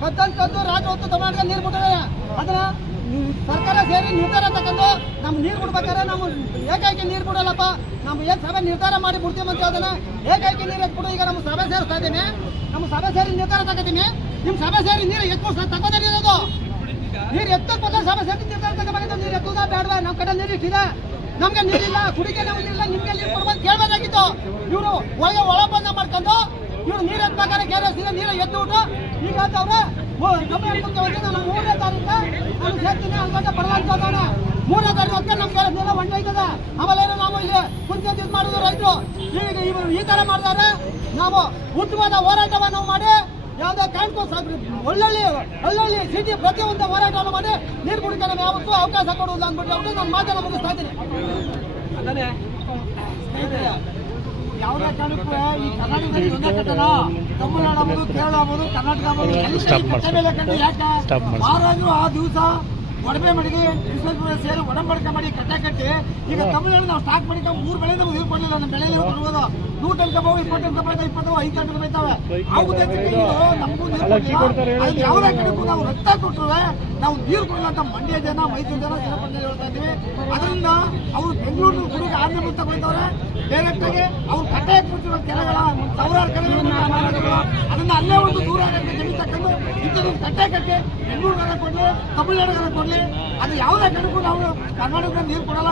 ಕದ್ದು ರಾತ್ರಿ ಹೊತ್ತು ತಮಿಳ್ನಾಡಿಗೆ ನೀರು ಬಿಟ್ಟರೆ ಅದನ್ನ ಸರ್ಕಾರ ಸೇರಿ ನಿರ್ಧಾರ ತಗೊಂಡು ನಮ್ಮ ನೀರು ಬಿಡ್ಬೇಕಾದ್ರೆ ನಾವು ಏಕೈಕಿ ನೀರು ಬಿಡೋಲ್ಲಪ್ಪ, ನಮ್ಮ ಏನು ಸಭೆ ನಿರ್ಧಾರ ಮಾಡಿ ಬಿಡ್ತೀವಿ ಅಂತ ಅದನ್ನ ಏಕೈಕಿ ನೀರು ಎತ್ಬಿಟ್ಟು ಈಗ ನಮ್ಮ ಸಭೆ ಸೇರಿಸ್ತಾ ಇದ್ದೀನಿ. ನಮ್ಮ ಸಭೆ ಸೇರಿ ನಿರ್ಧಾರ ತಗೋತೀನಿ. ನಿಮ್ಮ ಸಭೆ ಸೇರಿ ನೀರು ಎತ್ಕೊಂಡು ತಗೋದಿರೋದು ನೀರು ಎತ್ತಕ್ಕೆ ಬಂದ ಸಭೆ ಸೇರಿ ನಿರ್ಧಾರ ತಗೋಬೇಕು. ನೀರು ಎತ್ತುವುದಾ ಬೇಡವಾ? ನಮ್ಮ ಕಡೆ ನೀರು ಇಟ್ಟಿದೆ, ನಮ್ಗೆ ನೀರಿಲ್ಲ, ಕುಡಿಗೆ ನಾವು ನೀರಿಲ್ಲ, ನಿಮ್ಗೆ ನೀರು ಕೊಡ್ಬೋದು ಕೇಳಬೇಕಾಗಿತ್ತು. ಇವರು ಒಳ ಬಂದ ಮಾಡ್ಕೊಂಡು ಇವ್ರು ನೀರು ಎತ್ತಬೇಕಾದ್ರೆ ಕೆರೆಸಿದ ನೀರು ಎತ್ತುಬಿಟ್ಟು ಈಗ ಅಂತವ್ರೆ ಮುಖ್ಯಮಂತ್ರಿ ನಾನು 3ನೇ ತಾರೀಕು ನಾನು ಸೇರ್ತೀನಿ ಅನ್ಕೊಂಡೆ ಬರಲಾಗ್ತದವನೆ. 3ನೇ ತಾರೀಕು ಹೊತ್ತಿಗೆ ನಮ್ಮ ಕೆರೆ ನೀರು ಹೊಂಟೋಯ್ತದೆ. ಆಮೇಲೆ ನಾವು ಇಲ್ಲಿ ಕುಂತು ಇದು ಮಾಡಿದ್ರು ರೈತರು ಈಗ ಇವರು ಈ ಥರ ಮಾಡಿದಾರೆ. ನಾವು ಉತ್ತಮವಾದ ಹೋರಾಟವನ್ನು ನಾವು ಮಾಡಿ ಯಾವುದೇ ಕಾರಣಕ್ಕೂ ಒಳ್ಳೊಳ್ಳೆ ಸಿಟಿ ಪ್ರತಿಯೊಂದು ಹೋರಾಟವನ್ನು ಮಾಡಿ ನೀರು ಕುಡಿಕೆ ನಾವು ಯಾವತ್ತೂ ಅವಕಾಶ ಕೊಡುವುದಿಲ್ಲ ಅಂದ್ಬಿಟ್ಟು ನಾನು ಮಾತನ್ನು ಮುಗಿಸ್ತಾ ಇದ್ದೀನಿ. ಯಾವುದೇ ಕಾರಣಕ್ಕೂ ಈ ಕರ್ನಾಟಕದಲ್ಲಿ ಒಂದೇ ಕಟ್ಟಣ, ತಮಿಳುನಾಡು ಆಗ್ಬೋದು, ಕೇರಳ ಆಗ್ಬೋದು, ಕರ್ನಾಟಕ ಆಗ್ಬೋದು, ಯಾಕೆ ಮಹಾರಾಜರು ಆ ದಿವಸ ಒಡವೆ ಮಡಿಗೆ ವಿಶ್ವೇಶ್ವರ ಸೇರಿ ಒಡಂಬಡಿಕೆ ಮಾಡಿ ಕಟ್ಟಿ ಈಗ ತಮಿಳುನಾಡು ನಾವು ಸ್ಟಾಕ್ ಮಾಡಿಕೊಂಡು 3 ಬೆಳೆ ನಮ್ಗೆ ನೀರು ಕೊಡಲಿಲ್ಲ. ನಮ್ಮ ಬೆಳೆಯಲ್ಲಿ ಕೊಡ್ಬೋದು 100 ಟನ್ ಕಬ್ಬು 20 ಟನ್ ಕಬ್ಬು 5 ಟನ್ ಕಬ್ಬು ಬೈತಾವೆ. ಆ ಉದ್ದೇಶಕ್ಕೆ ನಮಗೂ ನೀರು ಯಾವುದೇ ಕಡೆಗೂ ನಾವು ರಕ್ತ ಕೊಟ್ಟರೆ ನಾವು ನೀರು ಕೊಡಲ್ಲ ಅಂತ ಮಂಡ್ಯ ಜನ, ಮೈಸೂರು ಜನ, ಜನಪದ ಹೇಳ್ತಾ ಇದ್ದೀವಿ. ಅದರಿಂದ ಅವರು ಬೆಂಗಳೂರು ಹುಡುಗ ಆಜ್ಞೆ ಮುಕ್ತ ಹೋಯ್ತವ್ರೆ. ಡೈರೆಕ್ಟ್ ಆಗಿ ಅವ್ರು ಕಟ್ಟೆ ಹಾಕ್ಬಿಟ್ಟಿರೋ ಕೆರೆಗಳ 1000 ಕೆರೆಗಳು ಅದನ್ನ ಅಲ್ಲೇ ಒಂದು ದೂರ ಜಮೀನು ತಕೊಂಡು ಇಂಥದ್ದು ಕಟ್ಟೆ ಕಟ್ಟಿ ಬೆಂಗಳೂರಿಗಾರ ಕೊಡಲಿ, ತಮಿಳುನಾಡಿಗಾರ ಕೊಡಲಿ, ಅದು ಯಾವುದೇ ಕಡೆಗೂ ನಾವು ಕರ್ನಾಟಕದ ನೀರು ಕೊಡಲ್ಲ.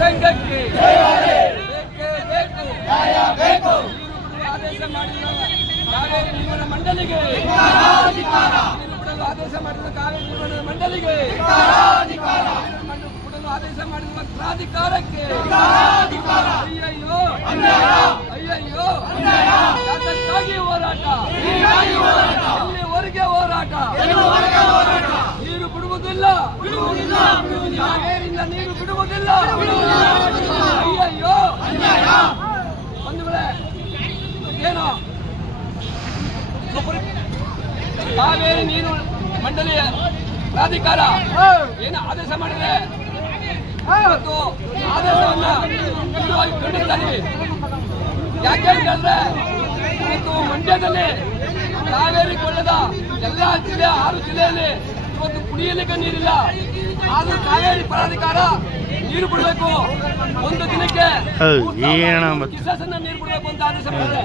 ಸಂಘಕ್ಕೆ ಬೇಕು ಆದೇಶ ಮಾಡಿದ ಕಾವೇರಿ ನಿರ್ವಹಣಾ ಮಂಡಳಿಗೆ ಆದೇಶ ಮಾಡಿದ ಕಾವೇರಿ ನಿರ್ವಹಣಾ ಮಂಡಳಿಗೆ ಕೊಡಲು ಆದೇಶ ಮಾಡಿರುವ ಪ್ರಾಧಿಕಾರಕ್ಕೆ ಅಯ್ಯಯ್ಯೋ ಅದಕ್ಕಾಗಿ ಹೋರಾಟ, ಎಲ್ಲಿವರೆಗೆ ಹೋರಾಟ? ನೀರು ಬಿಡುವುದಿಲ್ಲ, ಕಾವೇರಿಯಿಂದ ನೀರು ಬಿಡುವುದಿಲ್ಲ. ಅಯ್ಯಯ್ಯೋ ಬಂಧುಗಳೇ, ಏನು ಕಾವೇರಿ ನೀರು ಮಂಡಳಿಯ ಪ್ರಾಧಿಕಾರ ಏನು ಆದೇಶ ಮಾಡಿದೆ ಇವತ್ತು ಆದೇಶವನ್ನ ಖಂಡಿಸ್ತಾರೆ. ಯಾಕೆ ಹೇಳಿದ್ರೆ ಇವತ್ತು ಮಂಡ್ಯದಲ್ಲಿ ಕಾವೇರಿ ಕೊಳ್ಳದ ಎಲ್ಲ ಜಿಲ್ಲೆ 6 ಜಿಲ್ಲೆಯಲ್ಲಿ ಇವತ್ತು ಕುಡಿಯಲಿಕ್ಕೆ ನೀರಿಲ್ಲ. ಆದ್ರೂ ಕಾವೇರಿ ಪ್ರಾಧಿಕಾರ ನೀರು ಬಿಡಬೇಕು, ಒಂದು ದಿನಕ್ಕೆ ಕಿಸಸನ್ನ ನೀರು ಬಿಡಬೇಕು ಅಂತ ಆದೇಶ ಮಾಡಿದೆ.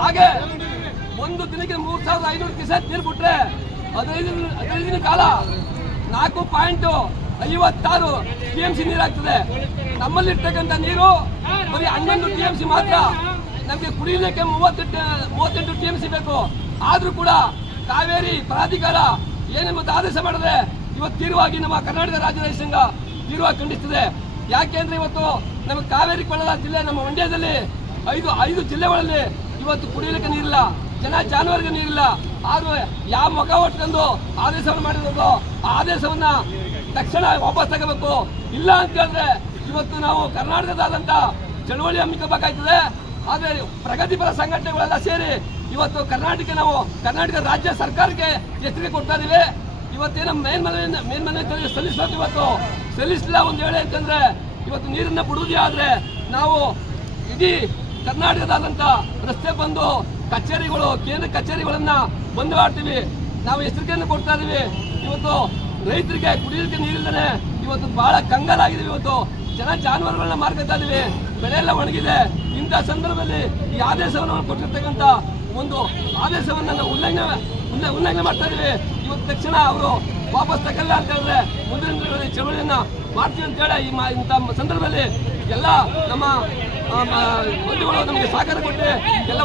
ಹಾಗೆ ಒಂದು ದಿನಕ್ಕೆ 3500 ಕಿಸಸ್ ನೀರು ಬಿಟ್ರೆ 15 ದಿನ ಕಾಲ 4.56 TMC ನೀರಾಗ್ತದೆ. ನಮ್ಮಲ್ಲಿರ್ತಕ್ಕಂಥ ನೀರು ಬರೀ 11 TMC ಮಾತ್ರ. ನಮಗೆ ಕುಡಿಯಲಿಕ್ಕೆ 38 TMC ಬೇಕು. ಆದ್ರೂ ಕೂಡ ಕಾವೇರಿ ಪ್ರಾಧಿಕಾರ ಏನೆಂಬುದು ಆದೇಶ ಮಾಡಿದ್ರೆ ಇವತ್ತು ತೀವ್ರವಾಗಿ ನಮ್ಮ ಕರ್ನಾಟಕ ರಾಜ್ಯ ರೈತ ಸಂಘ ತೀವ್ರವಾಗಿ ಖಂಡಿಸುತ್ತದೆ. ಯಾಕೆಂದ್ರೆ ಇವತ್ತು ನಮ್ಮ ಕಾವೇರಿ ಕೊಳ್ಳದ ಜಿಲ್ಲೆ ನಮ್ಮ ಮಂಡ್ಯದಲ್ಲಿ 5 ಜಿಲ್ಲೆಗಳಲ್ಲಿ ಇವತ್ತು ಕುಡಿಯಲಿಕ್ಕೆ ನೀರಿಲ್ಲ, ಜಾನುವಾರಿಗೆ ನೀರಿಲ್ಲ. ಆದ್ರೂ ಯಾವ ಮುಖ ಹೊಟ್ಕೊಂಡು ಆದೇಶವನ್ನು ಮಾಡಿರೋದು ಆ ಆದೇಶವನ್ನ ತಕ್ಷಣ ವಾಪಸ್ ತಗೋಬೇಕು. ಇಲ್ಲ ಅಂತ ಹೇಳಿದ್ರೆ ಇವತ್ತು ನಾವು ಕರ್ನಾಟಕದಾದಂತ ಚಳವಳಿ ಹಮ್ಮಿಕೋಬೇಕಾಗ್ತದೆ. ಆದ್ರೆ ಪ್ರಗತಿಪರ ಸಂಘಟನೆಗಳೆಲ್ಲ ಸೇರಿ ಇವತ್ತು ಕರ್ನಾಟಕ ರಾಜ್ಯ ಸರ್ಕಾರಕ್ಕೆ ಎಚ್ಚರಿಕೆ ಕೊಡ್ತಾ ಇದೀವಿ. ಇವತ್ತೇನ ಮೇಲ್ಮನವಿ ಸಲ್ಲಿಸಬೇಕು. ಇವತ್ತು ಸಲ್ಲಿಸಲಿಲ್ಲ ಒಂದು ವೇಳೆ ಅಂತಂದ್ರೆ ಇವತ್ತು ನೀರನ್ನ ಬಿಡುವುದೇ ಆದ್ರೆ ನಾವು ಇಡೀ ಕರ್ನಾಟಕದಾದಂತ ರಸ್ತೆ ಬಂದು ಕಚೇರಿಗಳು, ಕೇಂದ್ರ ಕಚೇರಿಗಳನ್ನ ಬಂದ್ ಮಾಡ್ತೀವಿ. ನಾವು ಎಚ್ಚರಿಕೆಯನ್ನು ಕೊಡ್ತಾ ಇದೀವಿ. ಇವತ್ತು ರೈತರಿಗೆ ಕುಡಿಯೋದಕ್ಕೆ ನೀರಿಲ್ಲದೆ ಇವತ್ತು ಬಹಳ ಕಂಗಾಲಾಗಿದ್ದೀವಿ. ಇವತ್ತು ಜಾನುವಾರುಗಳನ್ನ ಮಾರ್ಕೊತಾ ಇದೀವಿ, ಬೆಳೆ ಎಲ್ಲ ಒಣಗಿದೆ. ಇಂಥ ಸಂದರ್ಭದಲ್ಲಿ ಈ ಆದೇಶವನ್ನು ಕೊಟ್ಟಿರ್ತಕ್ಕಂಥ ಒಂದು ಆದೇಶವನ್ನ ನಾವು ಉಲ್ಲಂಘನೆ ಮಾಡ್ತಾ ಇದೀವಿ. ಇವತ್ತು ತಕ್ಷಣ ಅವರು ವಾಪಸ್ ತಗಲ್ಲ ಅಂತ ಹೇಳಿದ್ರೆ ಮುಂದಿನ ದಿನಗಳಲ್ಲಿ ಚಳವಳಿಯನ್ನ ಮಾಡ್ತೀವಿ ಅಂತ ಹೇಳಿ ಇಂಥ ಸಂದರ್ಭದಲ್ಲಿ ಎಲ್ಲ ನಮ್ಮ ಬಂಧುಗಳು ನಮಗೆ ಸಹಕಾರ ಕೊಟ್ಟು ಎಲ್ಲ